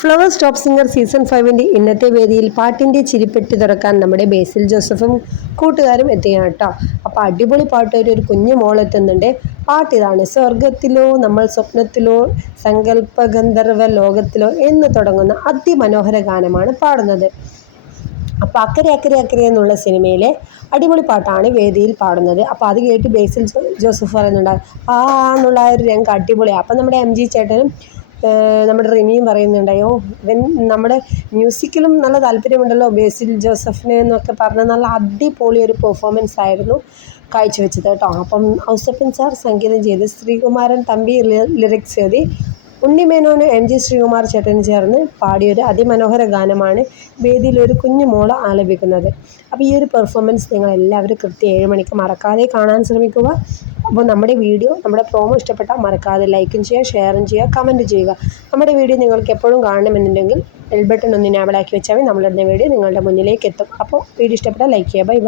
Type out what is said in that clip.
Flowers Top Singer season ഫൈവിന്റെ ഇന്നത്തെ വേദിയിൽ പാട്ടിന്റെ ചിരിപ്പെട്ടി തുറക്കാൻ നമ്മുടെ ബേസിൽ ജോസഫും കൂട്ടുകാരും എത്തുകയാണ് കേട്ടോ. അപ്പോൾ അടിപൊളി പാട്ടൊരു ഒരു കുഞ്ഞു മോൾ എത്തുന്നുണ്ട്. പാട്ട് ഇതാണ്. സ്വർഗത്തിലോ നമ്മൾ സ്വപ്നത്തിലോ സങ്കല്പ ഗന്ധർവ ലോകത്തിലോ എന്ന് തുടങ്ങുന്ന അതിമനോഹര ഗാനമാണ് പാടുന്നത്. അപ്പോൾ അക്കരെ അക്കരെ അക്കരെ എന്നുള്ള സിനിമയിലെ അടിപൊളി പാട്ടാണ് വേദിയിൽ പാടുന്നത്. അപ്പോൾ അത് കേട്ട് ബേസിൽ ജോസഫ് പറയുന്നുണ്ടാകും ആ എന്നുള്ള ഒരു രംഗം അടിപൊളിയാണ്. അപ്പം നമ്മുടെ എം ജി ചേട്ടനും നമ്മുടെ റിമിയും പറയുന്നുണ്ടായോ ഇവൻ നമ്മുടെ മ്യൂസിക്കിലും നല്ല താല്പര്യമുണ്ടല്ലോ ബേസിൽ ജോസഫിന് എന്നൊക്കെ പറഞ്ഞ നല്ല അടിപൊളി ഒരു പെർഫോമൻസ് ആയിരുന്നു കാഴ്ചവെച്ചത് കേട്ടോ. അപ്പം ഔസഫിൻ സാർ സംഗീതം ചെയ്ത് ശ്രീകുമാരൻ തമ്പി ലിറിക്സ് എഴുതി ഉണ്ണിമേനോന് എം ജി ശ്രീകുമാർ ചേട്ടൻ ചേർന്ന് പാടിയൊരു അതിമനോഹര ഗാനമാണ് വേദിയിൽ ഒരു കുഞ്ഞു മോൾ ആലപിക്കുന്നത്. അപ്പോൾ ഈ ഒരു പെർഫോമൻസ് നിങ്ങൾ എല്ലാവരും കൃത്യം ഏഴ് മണിക്ക് മറക്കാതെ കാണാൻ ശ്രമിക്കുക. അപ്പോൾ നമ്മുടെ വീഡിയോ നമ്മുടെ പ്രോമോ ഇഷ്ടപ്പെട്ടാൽ മറക്കാതെ ലൈക്കും ചെയ്യുക ഷെയറും ചെയ്യുക കമന്റ് ചെയ്യുക. നമ്മുടെ വീഡിയോ നിങ്ങൾക്ക് എപ്പോഴും കാണണമെന്നുണ്ടെങ്കിൽ ബെൽ ബട്ടൺ ഒന്ന് ഇനാബിളാക്കി വെച്ചാൽ മതി. നമ്മളിടുന്ന വീഡിയോ നിങ്ങളുടെ മുന്നിലേക്ക് എത്തും. അപ്പോൾ വീഡിയോ ഇഷ്ടപ്പെട്ടാൽ ലൈക്ക് ചെയ്യുക. Bye bye